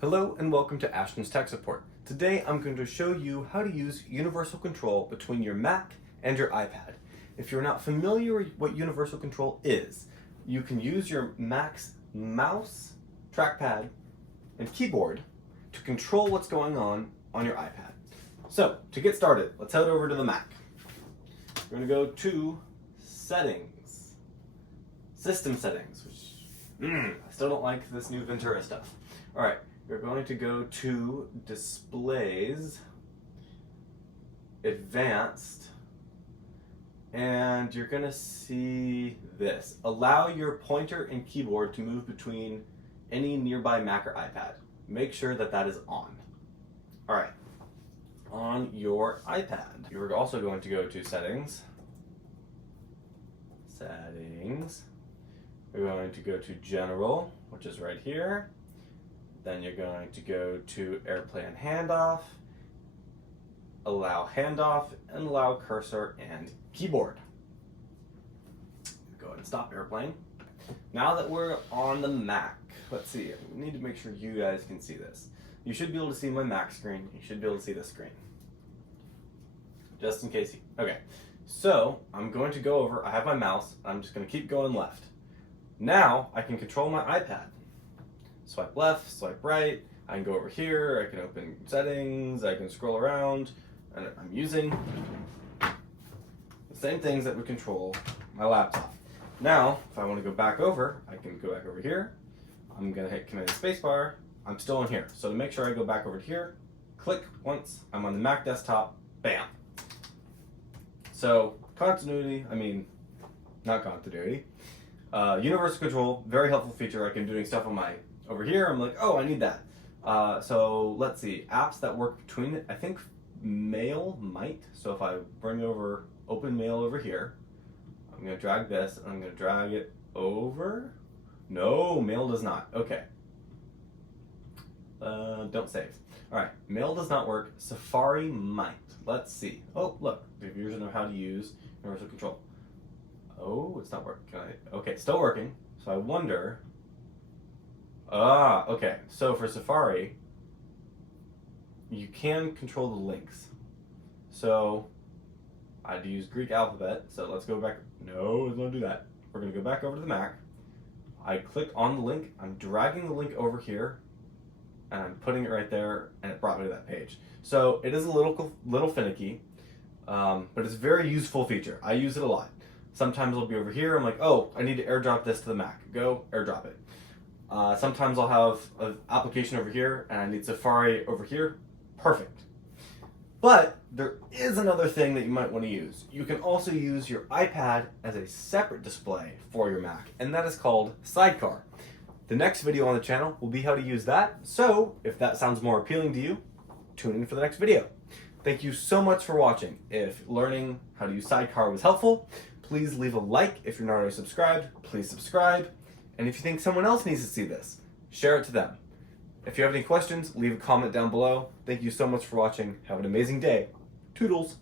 Hello and welcome to Ashton's Tech Support. Today I'm going to show you how to use universal control between your Mac and your iPad. If you're not familiar with what universal control is, you can use your Mac's mouse, trackpad, and keyboard to control what's going on your iPad. So to get started, let's head over to the Mac. We're going to go to Settings, System Settings, which I still don't like this new Ventura stuff. All right. You're going to go to Displays, Advanced, and you're going to see this. Allow your pointer and keyboard to move between any nearby Mac or iPad. Make sure that that is on. All right. On your iPad, you're also going to go to Settings, You're going to go to General, which is right here. Then you're going to go to Airplane Handoff, Allow Handoff, and Allow Cursor and Keyboard. Go ahead and stop Airplane. Now that we're on the Mac, let's see, we need to make sure you guys can see this. You should be able to see my Mac screen. You should be able to see this screen. Just in case okay. So I'm going to go over, I have my mouse, I'm just going to keep going left. Now I can control my iPad. Swipe left, swipe right, I can go over here, I can open settings, I can scroll around, and I'm using the same things that would control my laptop. Now, if I want to go back over, I can go back over here, I'm going to hit Command Spacebar, I'm still in here. So to make sure I go back over to here, click once, I'm on the Mac desktop, bam. So, not continuity, universal control, very helpful feature. Like I'm doing stuff on my over here, I'm like, oh, I need that. So let's see, apps that work between it. I think Mail might. So if I bring over Open Mail over here, I'm gonna drag this and I'm gonna drag it over. No, Mail does not. Okay. Don't save. All right, Mail does not work. Safari might. Let's see. Oh, look, reviewers know how to use universal control. Oh, it's not working. Okay, still working. So I wonder. Okay. So for Safari, you can control the links. So I'd use Greek alphabet. So let's go back. No, let's not do that. We're going to go back over to the Mac. I click on the link. I'm dragging the link over here, and I'm putting it right there, and it brought me to that page. So it is a little finicky, but it's a very useful feature. I use it a lot. Sometimes I'll be over here. I'm like, oh, I need to airdrop this to the Mac. Go airdrop it. Sometimes I'll have an application over here and I need Safari over here. Perfect. But there is another thing that you might want to use. You can also use your iPad as a separate display for your Mac, and that is called Sidecar. The next video on the channel will be how to use that. So if that sounds more appealing to you, tune in for the next video. Thank you so much for watching. If learning how to use Sidecar was helpful, please leave a like. If you're not already subscribed, please subscribe. And if you think someone else needs to see this, share it to them. If you have any questions, leave a comment down below. Thank you so much for watching. Have an amazing day. Toodles.